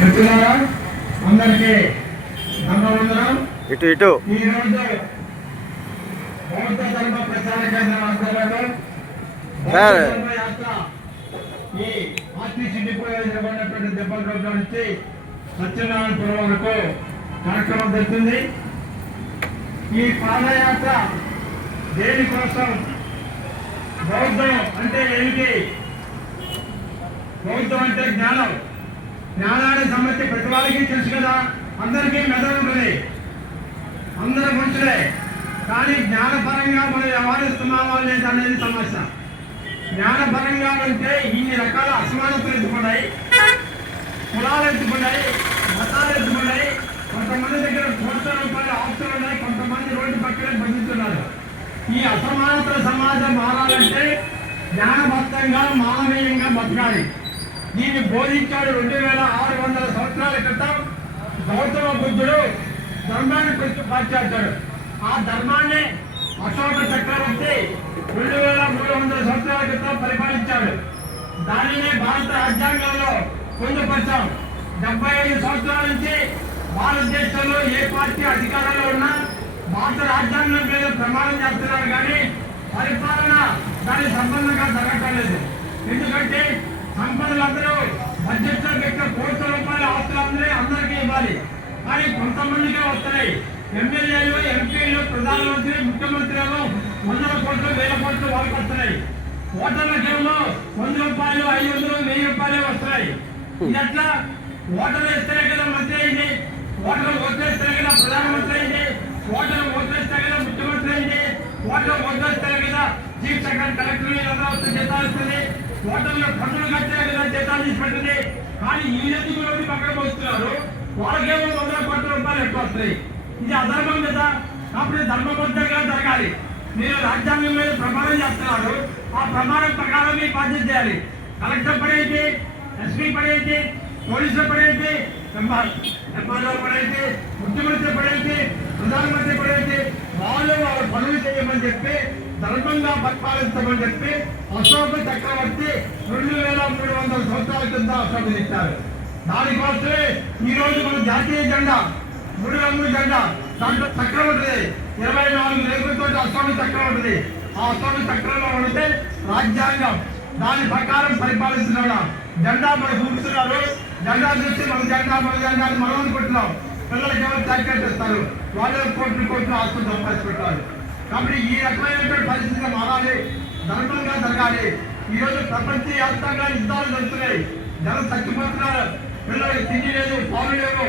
మిత్రులారా అందరికీ ధన్యవాదాలు. ఇటు ఇటు ఈరోజు బౌద్ధ ధర్మ ప్రచార కేంద్రం ఆధ్వర్యంలో యాత్ర ఈ ఆర్టీసీ డిపో నిర్వహించినటువంటి దెబ్బల రోడ్ల నుంచి సత్యనారాయణపురం వరకు కార్యక్రమం జరుగుతుంది. ఈ పాదయాత్ర దేనికోసం? బౌద్ధం అంటే ఏమిటి? బౌద్ధం అంటే జ్ఞానం. జ్ఞానానికి సంబంధించి ప్రతి వాళ్ళకి తెలుసు కదా, అందరికీ మెదడు ఉంటుంది, అందరూ మనుషులే. కానీ జ్ఞానపరంగా మనం వ్యవహరిస్తున్నామా లేదా అనేది సమస్య. జ్ఞానపరంగా అంటే ఇన్ని రకాల అసమానతలు ఎత్తుకున్నాయి, కులాలు ఎత్తుకున్నాయి, మతాలు ఎత్తుకున్నాయి. కొంతమంది దగ్గర కోట్ల రూపాయల ఆస్తులు ఉన్నాయి, కొంతమంది రోడ్డు పక్కనే బతుకుతున్నారు. ఈ అసమానతల సమాజం మారాలంటే జ్ఞానబద్ధంగా మానవీయంగా బతకాలి. దీన్ని బోధించాడు 2600 సంవత్సరాల క్రితం గౌతమ బుద్ధుడు. ధర్మాన్ని ప్రతిపాదించాడు. ఆ ధర్మాన్ని అశోక చక్రవర్తి 2300 సంవత్సరాల క్రితం పరిపాలించాడు. దానినే భారత రాజ్యాంగంలో పొందుపరిచాం. 75 సంవత్సరాల నుంచి భారతదేశంలో ఏ పార్టీ అధికారంలో ఉన్నా భారత రాజ్యాంగం మీద ప్రమాణం చేస్తున్నారు, కానీ పరిపాలన దానికి సంబంధంగా జరగటం లేదు. ఎందుకంటే సంపదలందరూ బడ్జెట్లో పెట్టిన కోట్ల రూపాయల ఆస్తులందరూ అందరికీ ఇవ్వాలి, కానీ కొంతమందిగా వస్తున్నాయి. ఎమ్మెల్యేలు, ఎంపీలు, ప్రధానమంత్రి, ముఖ్యమంత్రులు 100 కోట్లు 1000 కోట్లు వాళ్ళకి వస్తున్నాయి. ఓటర్లకేమో 100 రూపాయలు, 500, 1000 రూపాయలే వస్తున్నాయి. ఇది ఎట్లా? ఓటర్ వేస్తేనే కదా మంత్రి అయింది, ఓటర్ ఓట్లేస్తేనే కదా ప్రధానమంత్రి అయింది, ఓటర్ ఓట్లేస్తే కదా ముఖ్యమంత్రి అయింది, ఓటర్ ఓట్లేస్తేనే కదా చీఫ్ సెక్రటరీ, కలెక్టర్ అందరూ జీతాలు ఇస్తుంది, ఓటర్లు పన్నులు కట్టే కదా జీతాలు తీసుకుంటుంది. కానీ ఈ ఎందుకు రోడ్డు పక్కన పోస్తున్నారు, వాళ్ళకేమో 100 కోట్ల రూపాయలు ఎక్కువ వస్తాయి. ఇది అధర్మం కదా. కాబట్టి ధర్మబద్ధంగా జరగాలి. మీరు రాజ్యాంగం మీద ప్రమాణం చేస్తున్నారు, ఆ ప్రమాణం ప్రకారం మీరు బాధ్యత చేయాలి. కలెక్టర్ పని అయితే, ఎస్పీ పని అయితే, పోలీసుల పని అయితే, ఎంఆర్ఓ పని అయితే, ముఖ్యమంత్రి పని అయితే, ప్రధానమంత్రి పని అయితే వాళ్ళు వాళ్ళ పనులు చేయమని చెప్పి ధర్మంగా పరిపాలించమని చెప్పి అశోక చక్రవర్తి 2300 సంవత్సరాల కింద అశోకించారు. దానికోసమే ఈ రోజు మన జాతీయ జెండా 3 రంగుల జెండా, దాంట్లో చక్రం ఉంటుంది, 24 రేకులతో అశోక చక్రం ఉంటుంది. ఆ అశోక చక్రంలో ఉంటే రాజ్యాంగం, దాని ప్రకారం పరిపాలిస్తున్నాడు. జెండా మనకు ఊపుతున్నారు, జెండా చూసి మన జెండా అని మనం అనుకుంటున్నాం. పిల్లలకి ఎవరు జాకెట్ ఇస్తారు, వాళ్ళు కోట్లు ఆస్తులు సంపాదించి పెట్టారు. కాబట్టి ఈ రకమైనటువంటి పరిస్థితిగా మారాలి, ధర్మంగా జరగాలి. ఈరోజు ప్రపంచవ్యాప్తంగా యుద్ధాలు జరుగుతున్నాయి, జనం చచ్చిపోతున్నారు, పిల్లలకి తిండి లేదు, పాలు లేవు.